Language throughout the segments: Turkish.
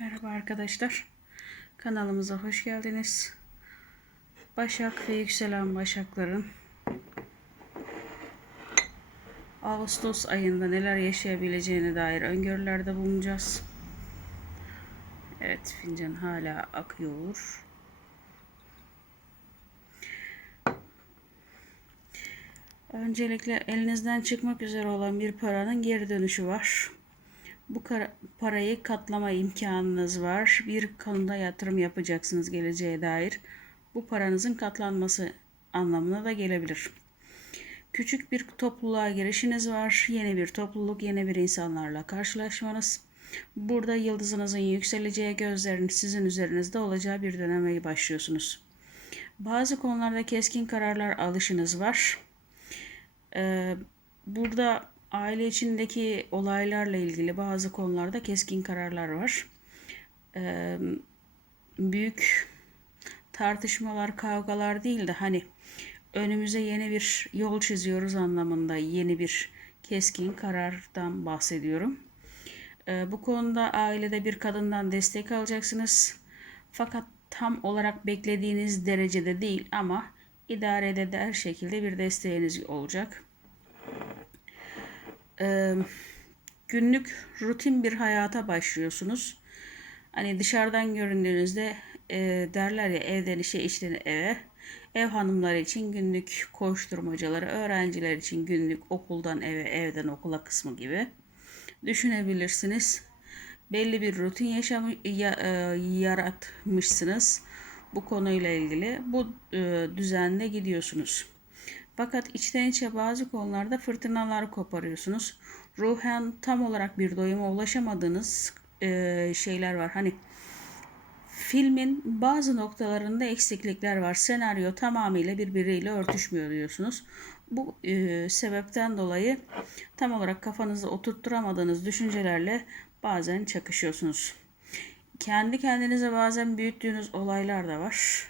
Merhaba arkadaşlar. Kanalımıza hoş geldiniz. Başak ve yükselen başakların Ağustos ayında neler yaşayabileceğine dair öngörülerde bulunacağız. Evet fincan hala akıyor. Öncelikle elinizden çıkmak üzere olan bir paranın geri dönüşü var. Bu parayı katlama imkanınız var. Bir konuda yatırım yapacaksınız geleceğe dair. Bu paranızın katlanması anlamına da gelebilir. Küçük bir topluluğa girişiniz var. Yeni bir topluluk, yeni bir insanlarla karşılaşmanız. Burada yıldızınızın yükseleceği, gözlerin sizin üzerinizde olacağı bir döneme başlıyorsunuz. Bazı konularda keskin kararlar alışınız var. Ee, burada aile içindeki olaylarla ilgili bazı konularda keskin kararlar var. Ee, büyük tartışmalar, kavgalar değil de hani önümüze yeni bir yol çiziyoruz anlamında yeni bir keskin karardan bahsediyorum. Ee, bu konuda ailede bir kadından destek alacaksınız. Fakat tam olarak beklediğiniz derecede değil ama idare eder şekilde bir desteğiniz olacak. Ee, günlük rutin bir hayata başlıyorsunuz. Hani dışarıdan göründüğünüzde e, derler ya evden işe işten eve. Ev hanımları için günlük koşturmacaları, öğrenciler için günlük okuldan eve, evden okula kısmı gibi düşünebilirsiniz. Belli bir rutin yaşam ya, e, yaratmışsınız bu konuyla ilgili. Bu e, düzenle gidiyorsunuz. Fakat içten içe bazı konularda fırtınalar koparıyorsunuz. Ruhen tam olarak bir doyuma ulaşamadığınız e, şeyler var. Hani filmin bazı noktalarında eksiklikler var. Senaryo tamamıyla birbiriyle örtüşmüyor diyorsunuz. Bu e, sebepten dolayı tam olarak kafanızda oturtturamadığınız düşüncelerle bazen çakışıyorsunuz. Kendi kendinize bazen büyüttüğünüz olaylar da var.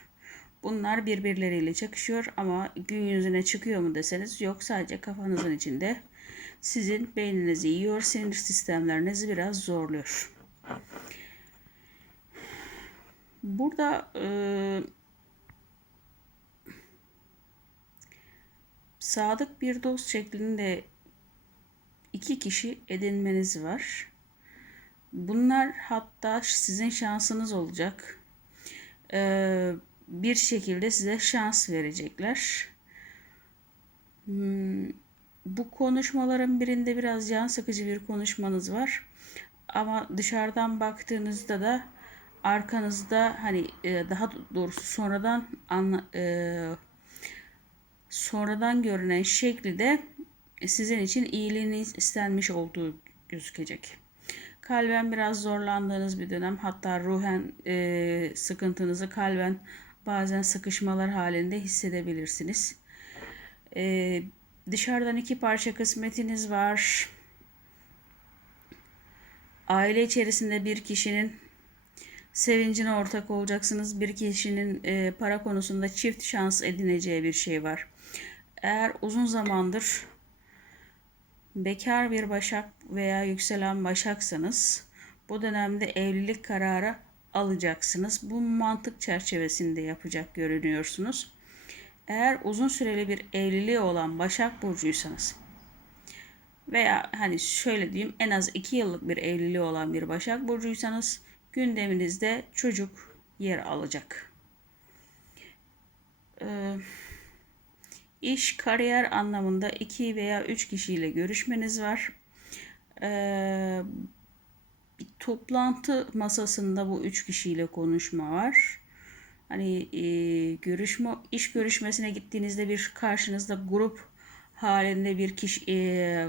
Bunlar birbirleriyle çakışıyor ama gün yüzüne çıkıyor mu deseniz yok sadece kafanızın içinde. Sizin beyninizi yiyor, sinir sistemlerinizi biraz zorluyor. Burada e, sadık bir dost şeklinde iki kişi edinmeniz var. Bunlar hatta sizin şansınız olacak. Ee, bir şekilde size şans verecekler. Hmm, bu konuşmaların birinde biraz can sıkıcı bir konuşmanız var. Ama dışarıdan baktığınızda da arkanızda hani e, daha doğrusu sonradan anla, e, sonradan görünen şekli de sizin için iyiliğiniz istenmiş olduğu gözükecek. Kalben biraz zorlandığınız bir dönem hatta ruhen e, sıkıntınızı kalben bazen sıkışmalar halinde hissedebilirsiniz. E, dışarıdan iki parça kısmetiniz var. Aile içerisinde bir kişinin sevincine ortak olacaksınız. Bir kişinin e, para konusunda çift şans edineceği bir şey var. Eğer uzun zamandır bekar bir başak veya yükselen başaksanız bu dönemde evlilik kararı alacaksınız. Bu mantık çerçevesinde yapacak görünüyorsunuz. Eğer uzun süreli bir evliliği olan Başak Burcuysanız veya hani şöyle diyeyim en az 2 yıllık bir evliliği olan bir Başak Burcuysanız gündeminizde çocuk yer alacak. Ee, iş, kariyer anlamında 2 veya 3 kişiyle görüşmeniz var. Ee, toplantı masasında bu 3 kişiyle konuşma var. Hani e, görüşme iş görüşmesine gittiğinizde bir karşınızda grup halinde bir kişi e,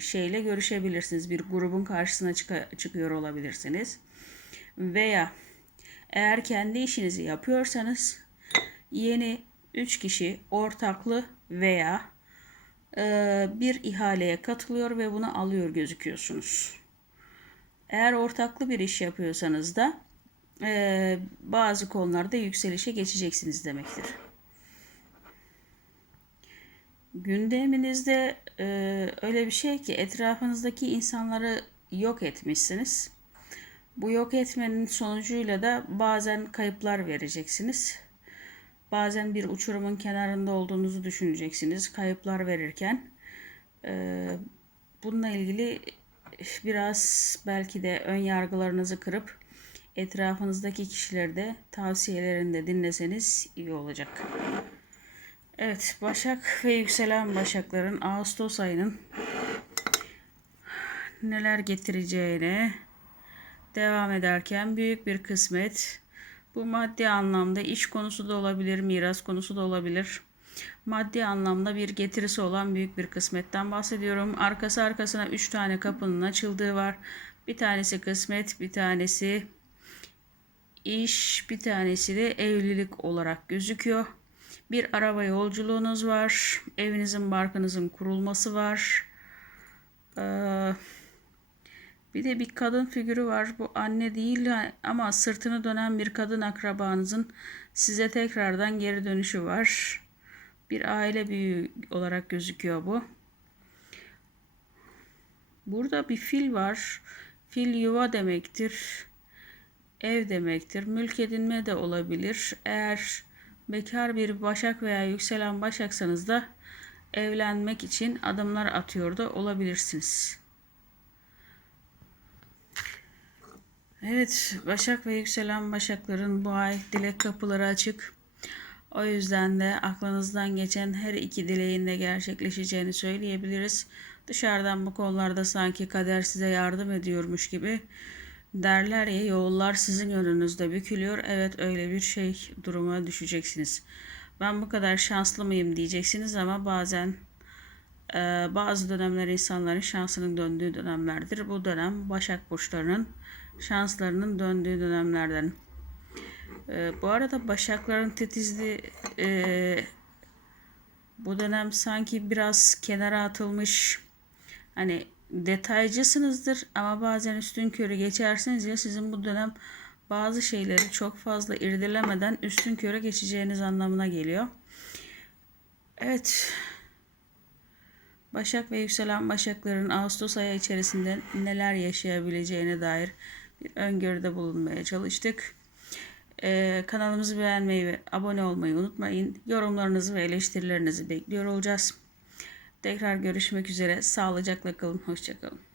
şeyle görüşebilirsiniz. Bir grubun karşısına çık- çıkıyor olabilirsiniz. Veya eğer kendi işinizi yapıyorsanız yeni 3 kişi ortaklı veya e, bir ihaleye katılıyor ve bunu alıyor gözüküyorsunuz. Eğer ortaklı bir iş yapıyorsanız da e, bazı konularda yükselişe geçeceksiniz demektir. Gündeminizde e, öyle bir şey ki etrafınızdaki insanları yok etmişsiniz. Bu yok etmenin sonucuyla da bazen kayıplar vereceksiniz. Bazen bir uçurumun kenarında olduğunuzu düşüneceksiniz kayıplar verirken. Ee, bununla ilgili biraz belki de ön yargılarınızı kırıp etrafınızdaki kişileri de tavsiyelerini de dinleseniz iyi olacak. Evet, Başak ve yükselen Başakların Ağustos ayının neler getireceğine devam ederken büyük bir kısmet bu maddi anlamda iş konusu da olabilir, miras konusu da olabilir. Maddi anlamda bir getirisi olan büyük bir kısmetten bahsediyorum. Arkası arkasına 3 tane kapının açıldığı var. Bir tanesi kısmet, bir tanesi iş, bir tanesi de evlilik olarak gözüküyor. Bir araba yolculuğunuz var. Evinizin, barkınızın kurulması var. Ee, bir de bir kadın figürü var. Bu anne değil ama sırtını dönen bir kadın akrabanızın size tekrardan geri dönüşü var. Bir aile büyüğü olarak gözüküyor bu. Burada bir fil var. Fil yuva demektir. Ev demektir. Mülk edinme de olabilir. Eğer bekar bir başak veya yükselen başaksanız da evlenmek için adımlar atıyor da olabilirsiniz. Evet, Başak ve yükselen Başakların bu ay dilek kapıları açık. O yüzden de aklınızdan geçen her iki dileğin de gerçekleşeceğini söyleyebiliriz. Dışarıdan bu konularda sanki kader size yardım ediyormuş gibi derler ya yollar sizin önünüzde bükülüyor. Evet öyle bir şey duruma düşeceksiniz. Ben bu kadar şanslı mıyım diyeceksiniz ama bazen e, bazı dönemler insanların şansının döndüğü dönemlerdir. Bu dönem Başak Burçlarının şanslarının döndüğü dönemlerden. E, bu arada Başakların titizliği e, bu dönem sanki biraz kenara atılmış hani detaycısınızdır ama bazen üstün körü geçersiniz ya sizin bu dönem bazı şeyleri çok fazla irdelemeden üstün körü geçeceğiniz anlamına geliyor. Evet. Başak ve yükselen başakların Ağustos ayı içerisinde neler yaşayabileceğine dair bir öngörüde bulunmaya çalıştık. Ee, kanalımızı beğenmeyi ve abone olmayı unutmayın. Yorumlarınızı ve eleştirilerinizi bekliyor olacağız. Tekrar görüşmek üzere. Sağlıcakla kalın. Hoşçakalın.